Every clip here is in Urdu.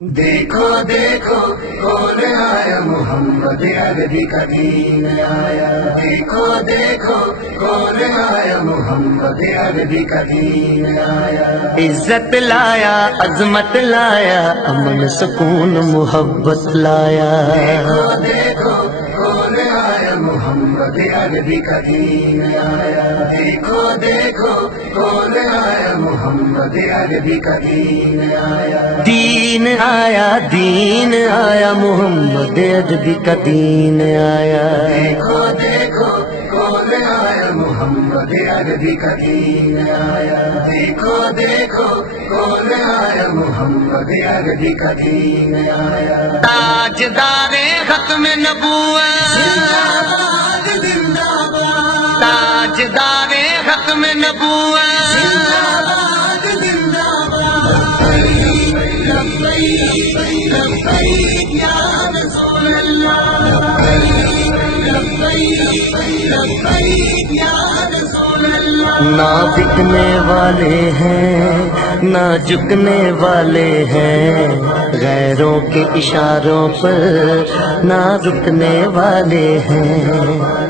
دیکھو دیکھو کون آیا، محمد عربی کا دین آیا۔ دیکھو دیکھو کون آیا، محمد عربی کا دین آیا۔ عزت لایا، عظمت لایا، امن سکون محبت لایا۔ دیکھو دیکھو کون آیا، محمد عربی کا دین آیا۔ دیکھو دیکھو کون آیا، محمد عربی کا دین آیا۔ دین آیا، دین آیا، محمد عربی کا دین آیا۔ دیکھو دیکھو کون آیا، محمد عربی کا دین آیا۔ دیکھو دیکھو کون آیا، محمد عربی کا دین آیا۔ تاجدار ختم نبوت، تاجدار ختم نبوت، نہ بکنے والے ہیں نہ جھکنے والے ہیں، غیروں کے اشاروں پر نہ رکنے والے ہیں۔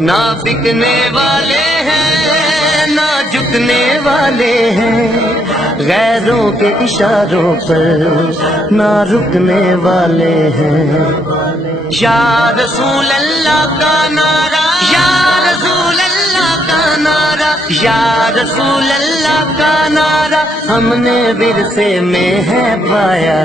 نہ بکنے والے ہیں نہ جھکنے والے ہیں، غیروں کے اشاروں پر نہ رکنے والے ہیں۔ یا رسول اللہ کا نعرہ، یا رسول اللہ کا نعرہ، یا رسول اللہ کا نعرہ ہم نے ورثے میں ہے پایا۔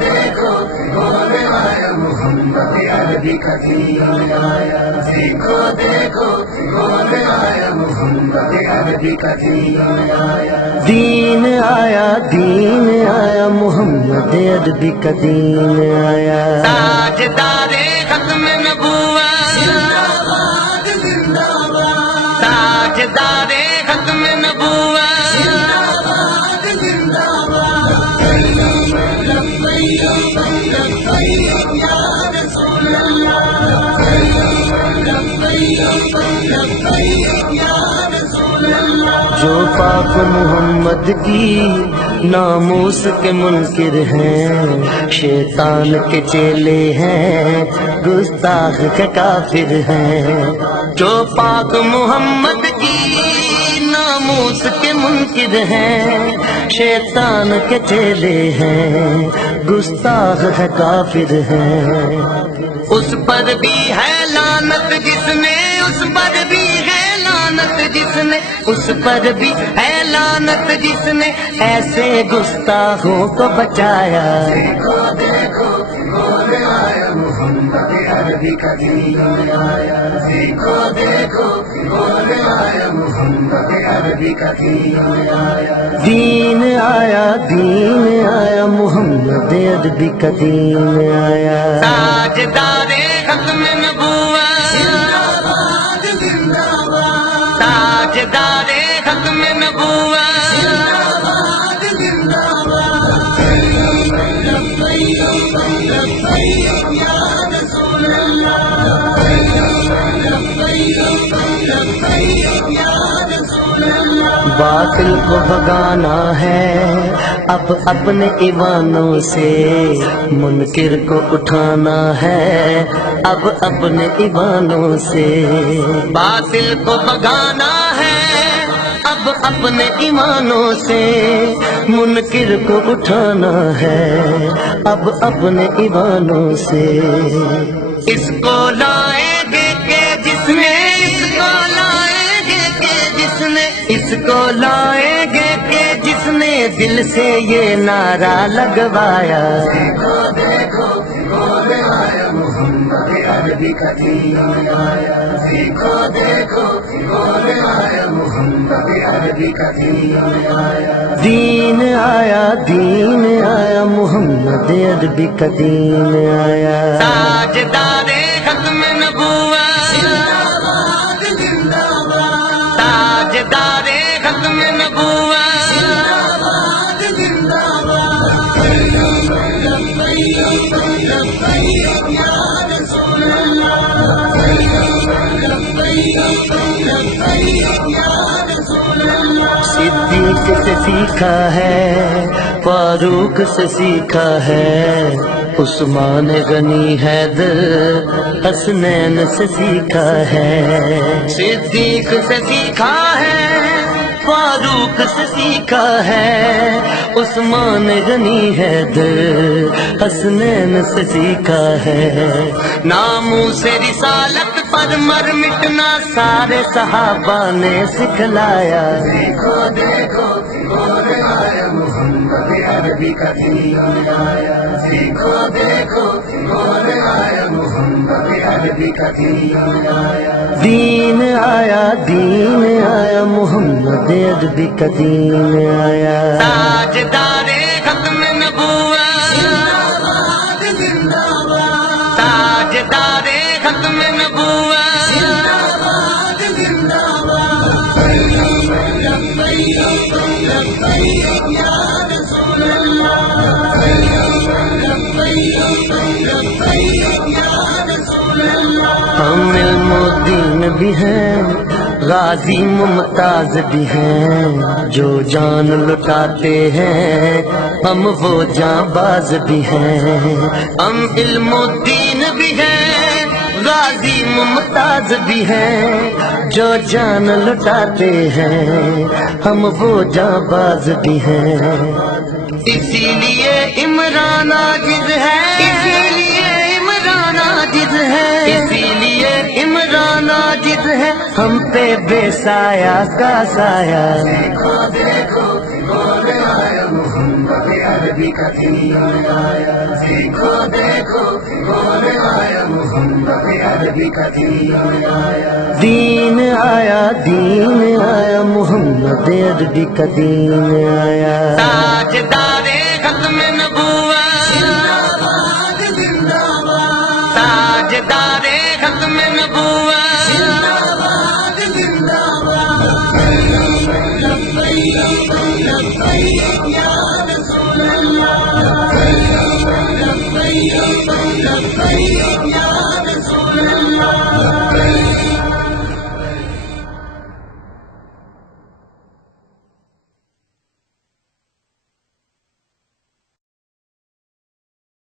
دیکھو کون آیا، محمد عربی کا دین آیا۔ دیکھو دیکھو کون آیا، محمد عربی کا دین آیا۔ دین آیا، دین آیا، محمد عربی کا دین آیا۔ تاجدار ختم نبوت، تاجدار ختم نبوت، جو پاک محمد کی ناموس کے منکر ہیں، شیطان کے چیلے ہیں، گستاخ کے کافر ہیں۔ جو پاک محمد کی ناموس کے منکر ہیں، شیطان کے چیلے ہیں، گستاخ ہے کافر ہیں۔ اس پر بھی ہے لعنت جس نے، اس پر بھی ہے لعنت جس نے، اس پر بھی ہے لعنت جس نے ایسے گستاخوں کو بچایا۔ دیکھو دیکھو کون آیا، محمد عربی کا دین آیا۔ دیکھو دیکھو کون آیا، محمد عربی کا دین آیا۔ دین آیا، دین آیا، محمد عربی کا دین آیا۔ تاجدار ختم نبوت، تاجدار ختم نبوت، باطل کو بھگانا ہے اب اپنے ایوانوں سے، منکر کو اٹھانا ہے اب اپنے ایوانوں سے۔ باطل کو بھگانا ہے اب اپنے ایمانوں سے، منکر کو اٹھانا ہے اب اپنے ایمانوں سے۔ اس کو لائیں گے کہ جس نے، اس کو لائیں گے کہ جس نے، اس کو لائیں گے کہ جس نے دل سے یہ نعرہ لگوایا۔ دیکھو دیکھو کون آیا، محمد عربی کا دین آیا۔ دیکھو دیکھو کون آیا، محمد عربی کا دین آیا۔ دین آیا، دین آیا، محمد عربی کا دین آیا۔ تاجدار ختم نبوت، تاجدار ختم نبوت، صدیق سے سیکھا ہے، فاروق سے سیکھا ہے، عثمان غنی حیدر حسنین سے سیکھا ہے، صدیق سے سیکھا ہے، فاروق سے سیکھا ہے، عثمان غنی حیدر حسنین سے سیکھا ہے، ناموس رسالت پر مر مٹنا سارے صحابہ نے سکھلایا، دیکھو دیکھو بول آیا محمد عربی کا دین آیا، دیکھو دیکھو بول آیا محمد عربی کا دین آیا، دین آیا، دین آیا، محمد عربی کا دین آیا، تاجدار ختم نبوت، تاجدار ختم نبوت، ہم علم الدین بھی ہیں، غازی ممتاز بھی ہیں، جو جان لٹاتے ہیں ہم وہ جاں باز بھی ہیں، ہم علم الدین بھی ہیں، غازی ممتاز بھی ہیں، جو جان لٹاتے ہیں ہم وہ جاں باز بھی ہیں، اسی لیے عمران عاجز ہے، اسی لیے عمران عاجز ہے، اسی لیے عمران عاجز ہے، ہم پہ بے سایہ کا سایہ، دیکھو دیکھو بول آیا محمد عربی کا دین آیا، دیکھو دیکھو بول آیا محمد عربی کا دین آیا، دین آیا، دین آیا، محمد عربی کا دین آیا، تاجدار ختم نبوت، تاجدار ختم نبوت، یا